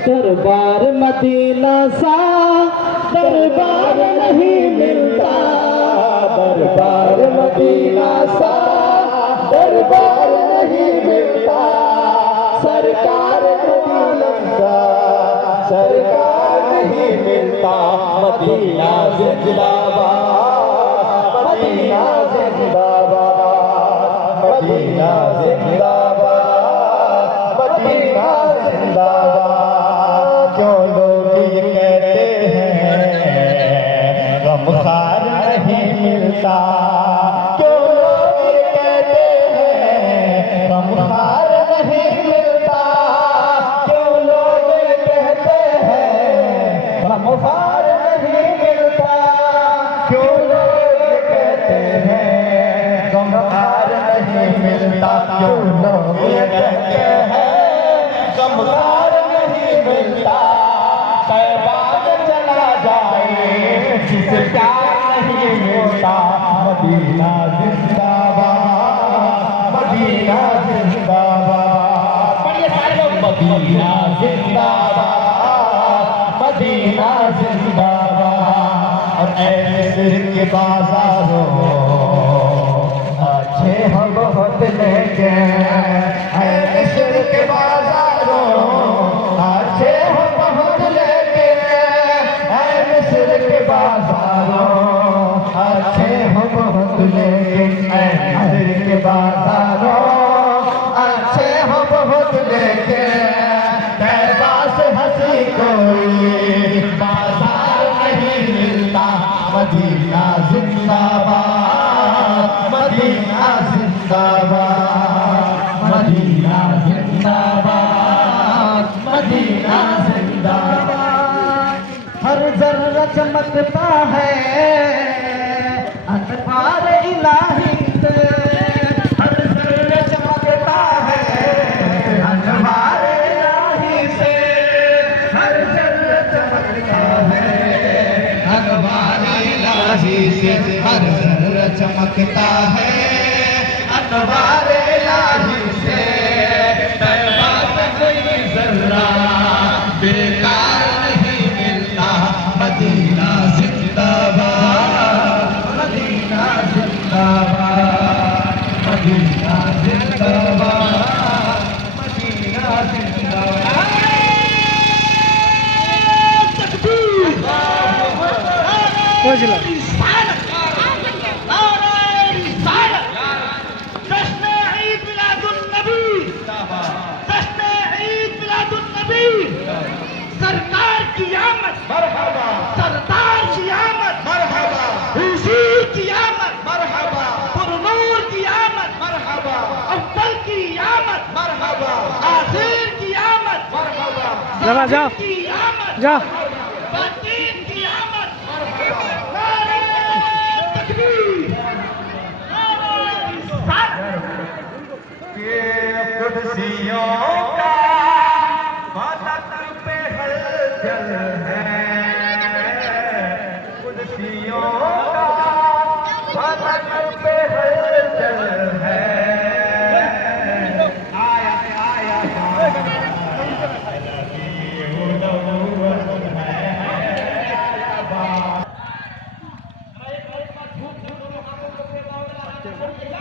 दरबार मदीना सा दरबार नहीं मिलता, दरबार मदीना सा दरबार नहीं मिलता। सरकार मदीना सा सरकार नहीं मिलता। मदीना जिंदाबाद, मदीना जिंदाबाद, मदीना जिंदाबाद, मदीना जिंदाबाद। क्यों लोग ये कहते हैं गमखार नहीं मिलता, क्यों लोग ये कहते हैं गमखार नहीं मिलता, क्यों लोग ये कहते हैं गमखार नहीं मिलता, क्यों लोग ये कहते हैं गमखार नहीं मिलता, क्यों लोग ये कहते हैं गमखार नहीं मिलता। तैबाद चला जाए जिसे प्यार नहीं मिलता। मदीना जिंदाबाद, मदीना जिंदाबाद, पढ़िए सारे लोग। मदीना जिंदाबाद, मदीना जिंदाबाद। और ऐसे सिर के बाजारों अच्छे हम बहुत लेके, ऐसे सिर के बाजारों अच्छे हम बहुत लेके, ऐसे सिर के बाजारों अच्छे हम बहुत लेके, ऐसे सिर के बाजारों अच्छे हम बहुत लेके। तैबा से हंसी कोई बाजार नहीं मिलता। मदीना जिंदाबाद, मदीना जिंदाबाद, मदीना जिंदाबाद, मदीना जिंदाबाद। हर जर्रा चमकता है अनवार इलाही से, हर जर्रा चमकता है अनवार इलाही से, हर जर्रा चमकता है अनवार इलाही से, हर जर्रा चमकता है अनवार इलाही से। तैबा से कोई जर्रा बेकार नहीं मिलता। मदीना जिंदाबाद, मदीना जिंदाबाद, मदीना जिंदाबाद, मदीना जिंदाबाद। सरकार की आमद मरहबा, सरदार की आमद मरहबा, हुजूर की आमद मरहबा, पुरनूर की आमद मरहबा, अव्वल की आमद मरहबा, आखिर की आमद मरहबा, जाओ की आमद, जाओ बातीन की आमद मरहबा। नारे लड़के